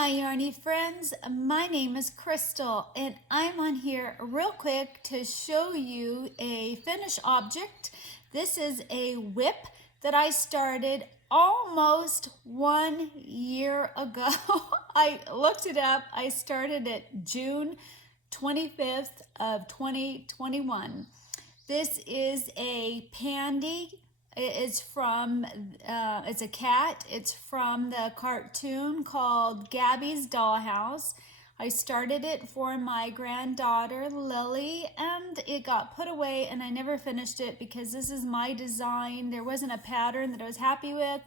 my yarny friends, my name is Crystal and I'm on here real quick to show you a finished object. This is a WIP that I started almost 1 year ago. I looked it up. I started it June 25th of 2021. This is a Pandy. It's from, it's a cat. It's from the cartoon called Gabby's Dollhouse. I started it for my granddaughter, Lily, and it got put away and I never finished it because this is my design. There wasn't a pattern that I was happy with.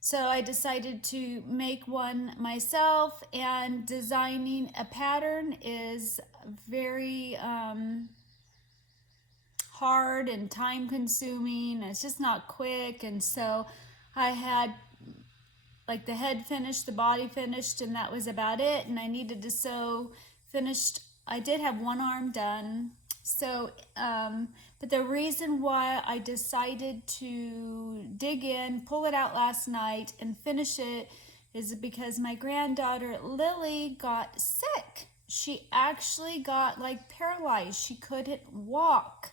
So I decided to make one myself, and designing a pattern is very, hard and time consuming. It's just not quick. And so I had like the head finished, the body finished, and that was about it. And I needed to sew finished. I did have one arm done. So, but the reason why I decided to dig in, pull it out last night and finish it is because my granddaughter Lily got sick. She actually got like paralyzed. She couldn't walk.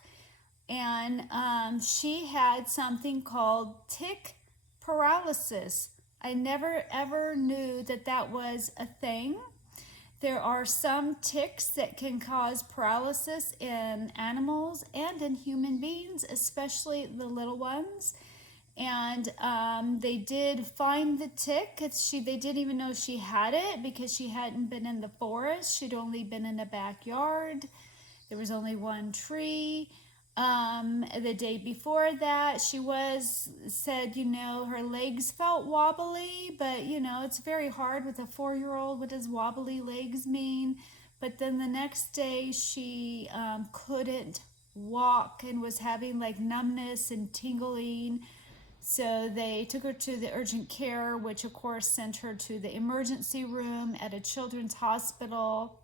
And she had something called tick paralysis. I never ever knew that that was a thing. There are some ticks that can cause paralysis in animals and in human beings, especially the little ones. And they did find the tick. They didn't even know she had it because she hadn't been in the forest. She'd only been in a backyard. There was only one tree. The day before that, she said, her legs felt wobbly, but it's very hard with a 4-year-old. What does wobbly legs mean? But then the next day she couldn't walk and was having like numbness and tingling. So they took her to the urgent care, which of course sent her to the emergency room at a children's hospital.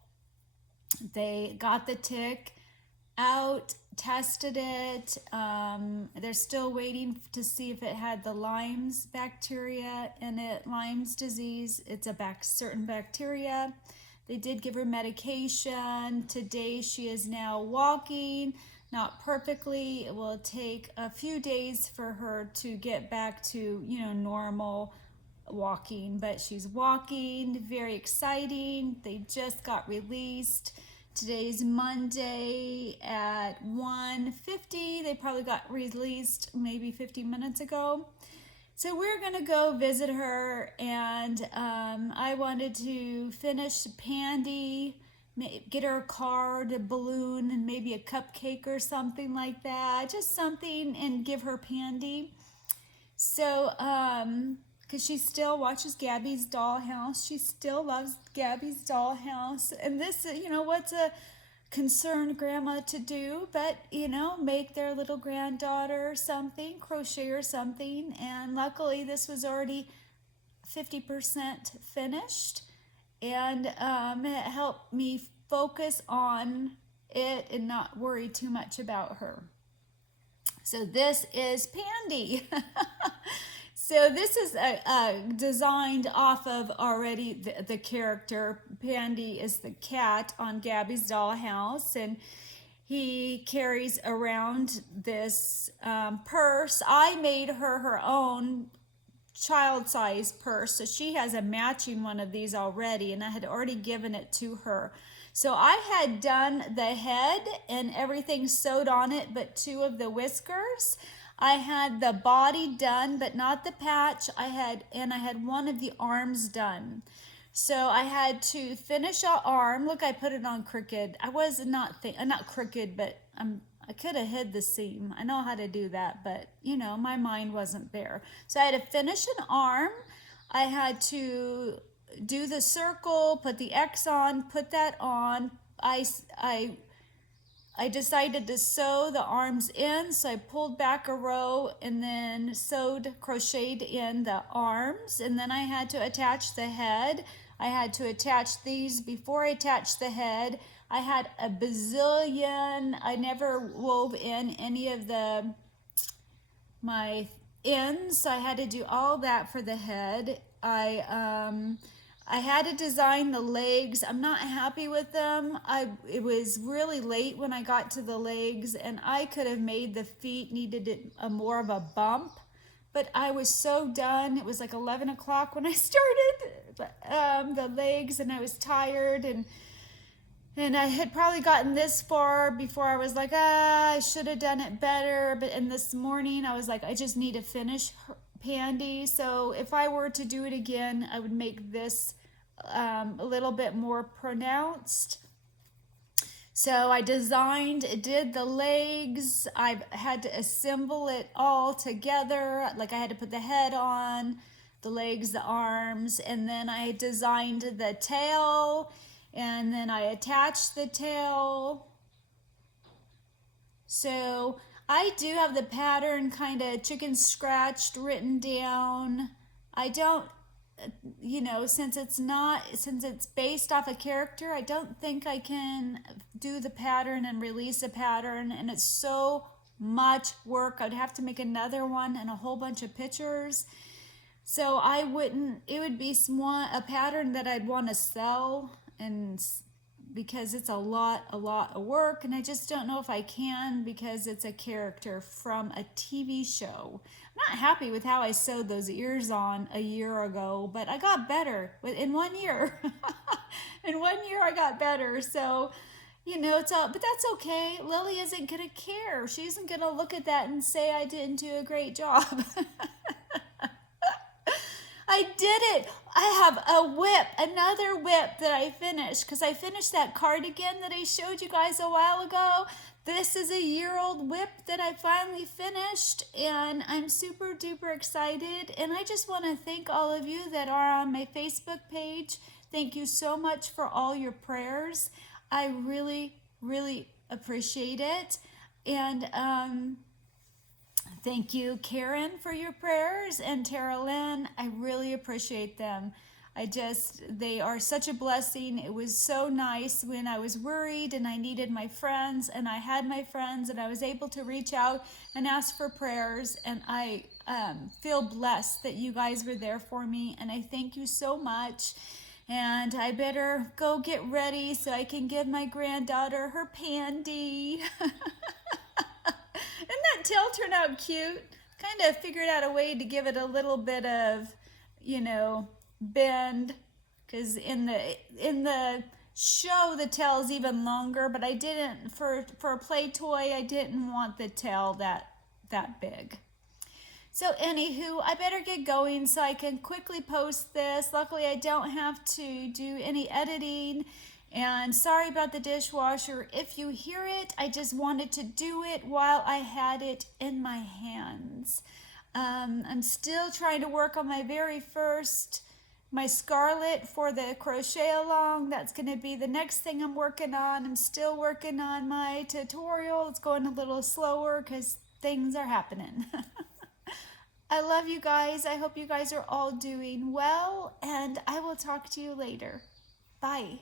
They got the tick out, tested it. They're still waiting to see if it had the Lyme's bacteria in it. Lyme's disease, it's a certain bacteria. They did give her medication. Today she is now walking, not perfectly. It will take a few days for her to get back to, normal walking, but she's walking. Very exciting. They just got released. Today's Monday at 1:50. They probably got released maybe 50 minutes ago. So we're gonna go visit her, and I wanted to finish Pandy, get her a card, a balloon, and maybe a cupcake or something like that. Just something, and give her Pandy. So, because she still watches Gabby's Dollhouse. She still loves Gabby's Dollhouse. And this, what's a concerned grandma to do but, make their little granddaughter something, crochet or something. And luckily this was already 50% finished. And it helped me focus on it and not worry too much about her. So this is Pandy. So this is designed off of already the character. Pandy is the cat on Gabby's Dollhouse, and he carries around this purse. I made her own child-sized purse, so she has a matching one of these already, and I had already given it to her. So I had done the head and everything sewed on it but 2 of the whiskers. I had the body done, but not the patch. I had 1 of the arms done. So I had to finish an arm. Look, I put it on crooked. I was not crooked, but I could have hid the seam. I know how to do that, but my mind wasn't there. So I had to finish an arm. I had to do the circle, put the X on, put that on. I decided to sew the arms in, so I pulled back a row and then crocheted in the arms, and then I had to attach the head. I had to attach these before I attached the head. I had a bazillion. I never wove in any of my ends, so I had to do all that for the head. I I had to design the legs. I'm not happy with them. It was really late when I got to the legs, and I could have made the feet needed a more of a bump, but I was so done. It was like 11 o'clock when I started the legs, and I was tired, and I had probably gotten this far before I was like, I should have done it better. But in this morning, I was like, I just need to finish Pandy. So if I were to do it again, I would make this a little bit more pronounced. So I did the legs. I had to assemble it all together. Like I had to put the head on, the legs, the arms, and then I designed the tail, and then I attached the tail. So I do have the pattern kind of chicken scratched written down. I don't, since it's based off a character, I don't think I can do the pattern and release a pattern, and it's so much work. I'd have to make another one and a whole bunch of pictures. So it would be a pattern that I'd want to sell, and because it's a lot of work, and I just don't know if I can because it's a character from a TV show. I'm not happy with how I sewed those ears on a year ago, but I got better in 1 year. In 1 year I got better. So, but that's okay. Lily isn't gonna care. She isn't gonna look at that and say I didn't do a great job. I did it. I have a WIP, another WIP that I finished, because I finished that cardigan that I showed you guys a while ago. This is a year-old WIP that I finally finished, and I'm super duper excited. And I just want to thank all of you that are on my Facebook page. Thank you so much for all your prayers. I really, really appreciate it. And thank you, Karen, for your prayers, and Tara Lynn. I really appreciate them. They are such a blessing. It was so nice when I was worried and I needed my friends, and I had my friends, and I was able to reach out and ask for prayers, and I feel blessed that you guys were there for me, and I thank you so much. And I better go get ready so I can give my granddaughter her Pandy. And that tail turned out cute. Kind of figured out a way to give it a little bit of, bend, because in the show the tail is even longer, but I didn't for a play toy. I didn't want the tail that big. So anywho, I better get going so I can quickly post this. Luckily, I don't have to do any editing. And sorry about the dishwasher. If you hear it, I just wanted to do it while I had it in my hands. I'm still trying to work on my scarlet for the crochet along. That's going to be the next thing I'm working on. I'm still working on my tutorial. It's going a little slower because things are happening. I love you guys. I hope you guys are all doing well, and I will talk to you later. Bye.